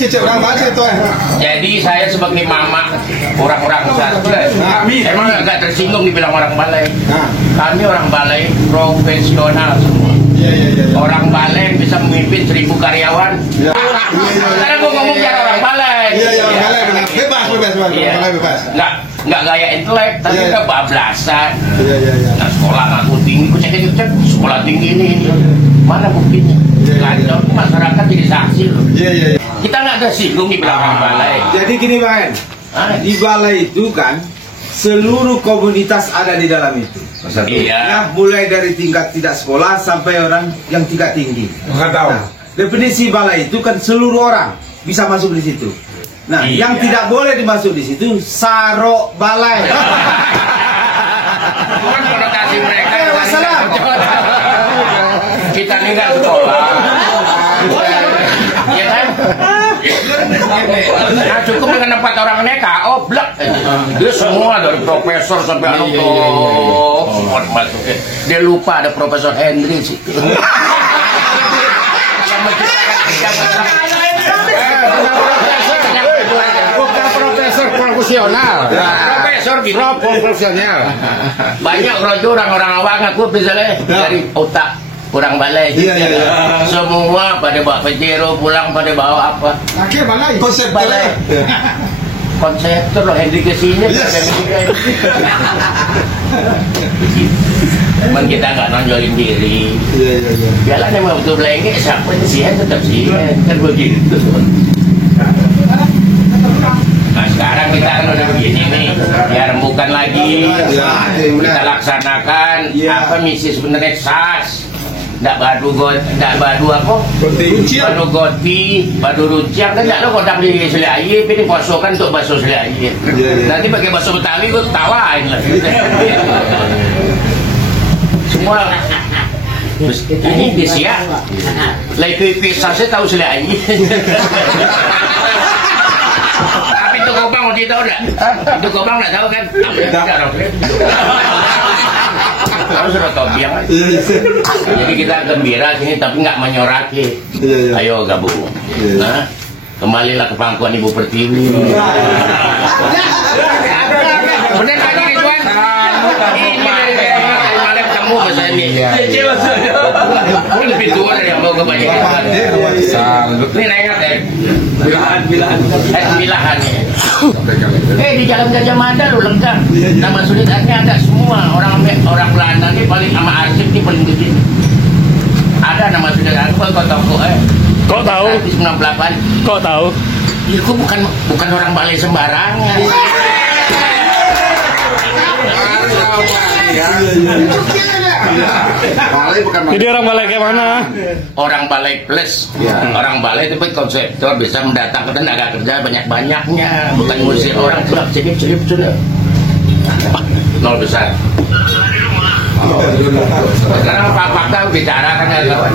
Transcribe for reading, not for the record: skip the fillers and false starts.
cicak orang Bali itu. Jadi saya sebagai mama orang-orang Satgas, emang agak tersinggung dibilang orang Balai. Kami orang Balai profesional semua. Orang Balai bisa memimpin 1000 karyawan. Karena gue ngomong cara orang Balai. Orang Balai benar. Bebas. Nggak gaya intelek, tapi udah bablasan. Nah, sekolah ngaku tinggi, gue cek sekolah tinggi ini. Mana buktinya? Kacau, masyarakat jadi saksi loh. Kita nggak ada singgung di belakang Balai. Jadi gini Bang, di Balai itu kan seluruh komunitas ada di dalam itu. Ya, mulai dari tingkat tidak sekolah sampai orang yang tingkat tinggi. Nah, definisi Balai itu kan seluruh orang bisa masuk di situ. Nah, yang tidak boleh dimasuk di situ sarok Balai. Bukan konotasi mereka. Wassalam. Kita ini nggak sekolah. Ya kan? Nah, cukup dengan 4 orang ini KO blek. Dia semua dari profesor sampai semua masuk. Dia lupa ada Profesor Henry sih. Bukan profesor profesional. Profesor gitu. Profesional. Banyak orang awang aku misalnya dari otak kurang Balai. Semua pada bawa Pajero pulang pada bawa apa? Akhir Balai. Konsep Balai. Konseptor loh Henry kesini. Cuman kita nggak nonjolin diri. Biarlah memang betul belengke siapa sih tetap sih kan begitu. Nah sekarang kita kan udah begini nih, ya rembukan lagi, kita laksanakan apa misi sebenarnya SAS. Nggak badu apa? Badu goti, badu runciang kan nggak lo kodak di Seliayi, ini poso kan untuk bakso Seliayi. Nanti pakai bakso Betawi gue tawain lah. Semua ini disiap. Lagi pisah saya tahu Seliayi. Tapi itu Gobang mau tahu nggak? Itu Gobang nggak tahu kan? Harus sudah tahu biang. Jadi kita gembira sini tapi nggak menyoraki. Ayo gabung. Nah, kembalilah ke pangkuan Ibu Pertiwi. Benar tadi Ridwan? Ini dari malam kamu bahasa ini. Ini lebih tua dari yang mau kebanyakan. Ini naik deh. Bilahan ya. Di Jalan Gajah Mada lo lengkap. Nama sulitannya ada semua. Orang Belanda ini paling sama arsip ini paling gede. Ada nama sulitan aku kau tahu Kok tahu? 98. Kok tahu? Ya, aku bukan orang Balai sembarangan. Jadi orang Balai kayak mana? Orang Balai plus. Orang Balai itu konseptor bisa mendatangkan tenaga kerja banyak-banyaknya, bukan ngusir orang celip sudah. Nol besar. Sekarang fakta bicara kan ya kawan.